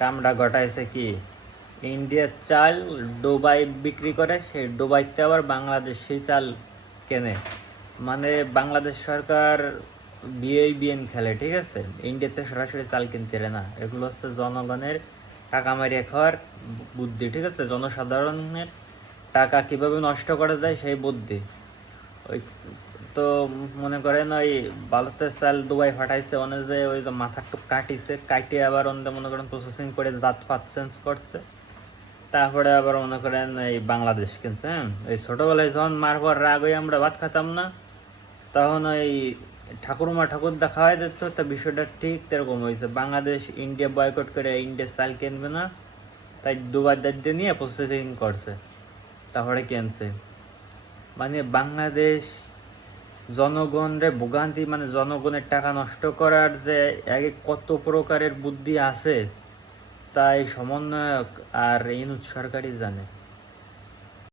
কামটা ঘটাইছে কি, ইন্ডিয়ার চাল দুবাই বিক্রি করে, সেই দুবাইতে আবার বাংলাদেশ সেই চাল কেনে। মানে বাংলাদেশ সরকার বিএন খেলে, ঠিক আছে। ইন্ডিয়াতে সরাসরি চাল কিনতে না, এগুলো হচ্ছে জনগণের টাকা মারিয়ে খাওয়ার বুদ্ধি, ঠিক আছে। জনসাধারণের টাকা কিভাবে নষ্ট করা যায় সেই বুদ্ধি। ওই তো মনে করেন ওই ভারতের চাল দুবাই ফাটাইছে, অনেক যে ওই যে মাথার টুক কাটিছে, কাটিয়ে আবার অন্য মনে করেন প্রসেসিং করে জাত পাত চেঞ্জ করছে, তারপরে আবার মনে করেন এই বাংলাদেশ কিনছে। হ্যাঁ, এই ছোটোবেলায় যখন মার পর রাগ হয়ে আমরা ভাত খেতাম না, তখন ওই ঠাকুরমা ঠাকুরদা খাওয়াই দিত। তা বিষয়টা ঠিক এরকম হয়েছে, বাংলাদেশ ইন্ডিয়া বয়কট করে ইন্ডিয়া চাল কিনবে না, তাই দুবার দায়িত্ব নিয়ে প্রসেসিং করছে, তারপরে কিনছে। মানে বাংলাদেশ জনগণের ভোগান্তি, মানে জনগণের টাকা নষ্ট করার যে আগে কত প্রকারের বুদ্ধি আছে, তাই সমন্বয়ক আর ইউনুস সরকারই জানে।